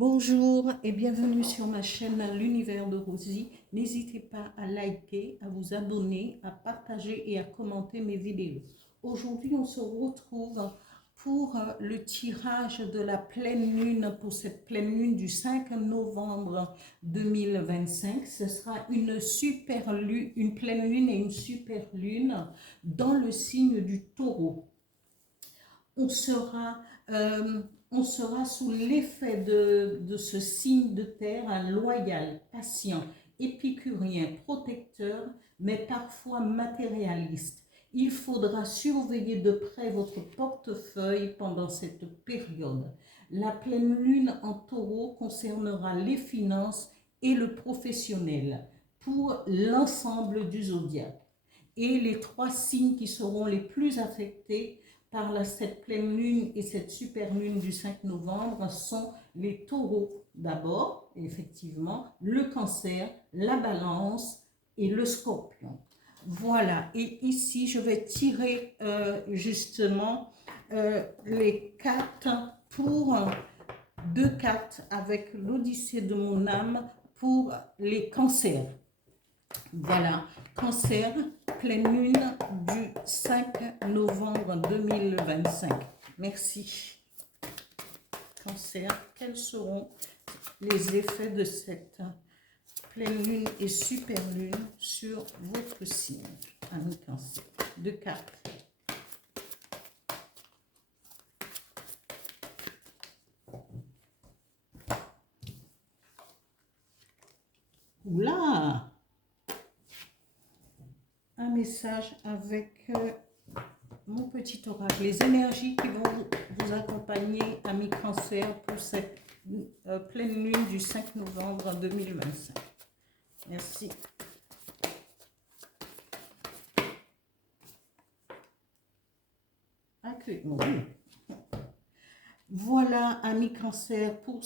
Bonjour et bienvenue sur ma chaîne L'Univers de Rosie. N'hésitez pas à liker, à vous abonner, à partager et à commenter mes vidéos. Aujourd'hui, on se retrouve pour le tirage de la pleine lune, pour cette pleine lune du 5 novembre 2025. Ce sera une super lune, une pleine lune et une super lune dans le signe du Taureau. On sera, euh, on sera sous l'effet de ce signe de terre, un loyal, patient, épicurien, protecteur, mais parfois matérialiste. Il faudra surveiller de près votre portefeuille pendant cette période. La pleine lune en taureau concernera les finances et le professionnel pour l'ensemble du zodiaque. Et les trois signes qui seront les plus affectés par cette pleine lune et cette super lune du 5 novembre sont les taureaux d'abord, effectivement, le cancer, la balance et le scorpion. Voilà, et ici je vais tirer justement les cartes pour deux cartes avec l'Odyssée de mon âme pour les cancers. Voilà, cancer, pleine lune du 5 novembre 2025. Merci. Cancer, quels seront les effets de cette pleine lune et super lune sur votre signe, ami cancer? Deux cartes. Oula! Un message avec mon petit oracle, les énergies qui vont vous accompagner, amis cancer, pour cette pleine lune du 5 novembre 2025. Merci. Accueille-moi. Voilà, amis cancer, pour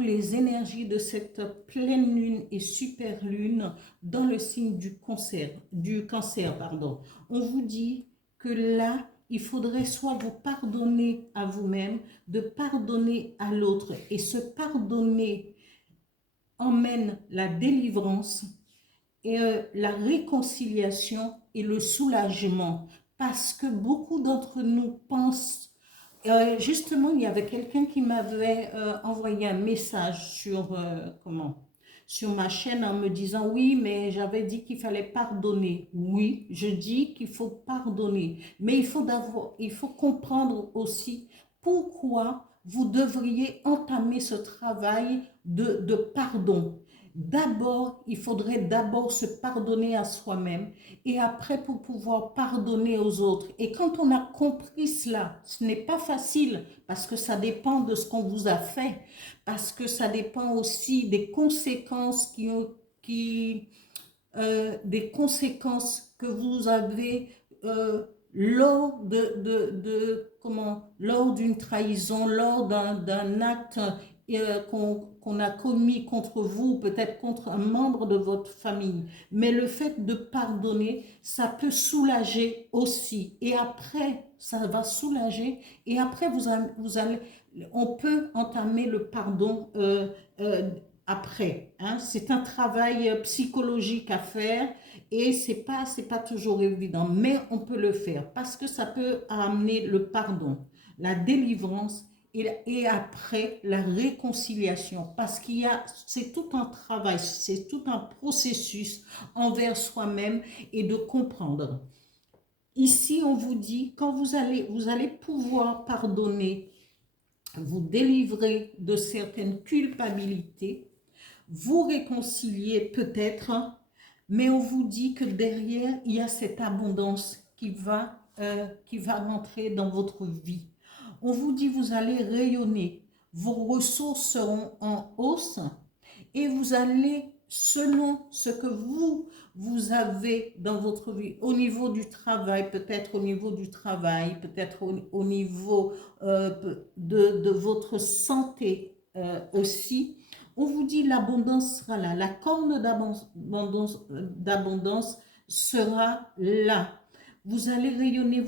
les énergies de cette pleine lune et super lune dans le signe du cancer, pardon. On vous dit que là, il faudrait soit vous pardonner à vous-même, de pardonner à l'autre. Et se pardonner emmène la délivrance et la réconciliation et le soulagement. Parce que beaucoup d'entre nous pensent justement, il y avait quelqu'un qui m'avait envoyé un message sur ma chaîne en me disant oui, mais j'avais dit qu'il fallait pardonner. Oui, je dis qu'il faut pardonner, mais il faut comprendre aussi pourquoi vous devriez entamer ce travail de pardon. D'abord, il faudrait d'abord se pardonner à soi-même et après pour pouvoir pardonner aux autres. Et quand on a compris cela, ce n'est pas facile parce que ça dépend de ce qu'on vous a fait, parce que ça dépend aussi des conséquences des conséquences que vous avez lors lors d'une trahison, lors d'un acte qu'on a commis contre vous, peut-être contre un membre de votre famille. Mais le fait de pardonner, ça peut soulager aussi. Et après, ça va soulager. Et après, on peut entamer le pardon après. Hein. C'est un travail psychologique à faire et c'est pas toujours évident, mais on peut le faire parce que ça peut amener le pardon, la délivrance et après la réconciliation parce c'est tout un travail, c'est tout un processus envers soi-même et de comprendre. Ici, on vous dit, quand vous allez pouvoir pardonner, vous délivrer de certaines culpabilités, vous réconcilier peut-être, mais on vous dit que derrière, il y a cette abondance qui va rentrer dans votre vie. On vous dit, vous allez rayonner, vos ressources seront en hausse et vous allez, selon ce que vous avez dans votre vie, au niveau du travail, peut-être au niveau du travail, peut-être au niveau de votre santé aussi, on vous dit l'abondance sera là, la corne d'abondance sera là. vous allez rayonner,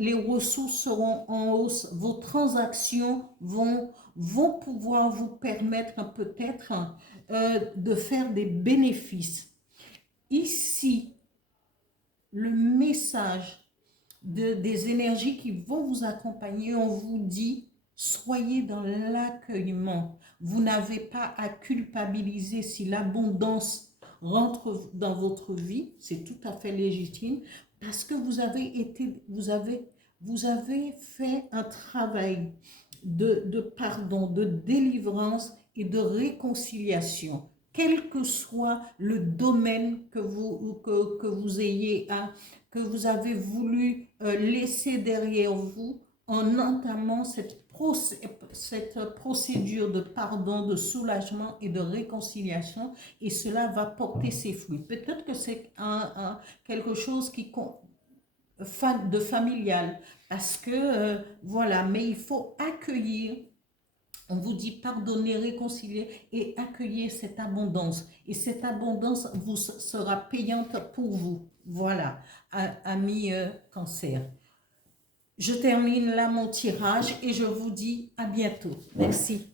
les ressources seront en hausse, vos transactions vont pouvoir vous permettre peut-être de faire des bénéfices. Ici, le message des énergies qui vont vous accompagner, on vous dit, soyez dans l'accueillement. Vous n'avez pas à culpabiliser si l'abondance rentre dans votre vie, c'est tout à fait légitime, parce que vous avez fait un travail de pardon, de délivrance et de réconciliation. Quel que soit le domaine que vous ayez que vous avez voulu laisser derrière vous en entamant cette procédure de pardon, de soulagement et de réconciliation, et cela va porter ses fruits. Peut-être que c'est quelque chose de familial, parce que voilà, mais il faut accueillir. On vous dit pardonner, réconcilier et accueillir cette abondance. Et cette abondance vous sera payante pour vous. Voilà, amis cancer. Je termine là mon tirage et je vous dis à bientôt. Merci.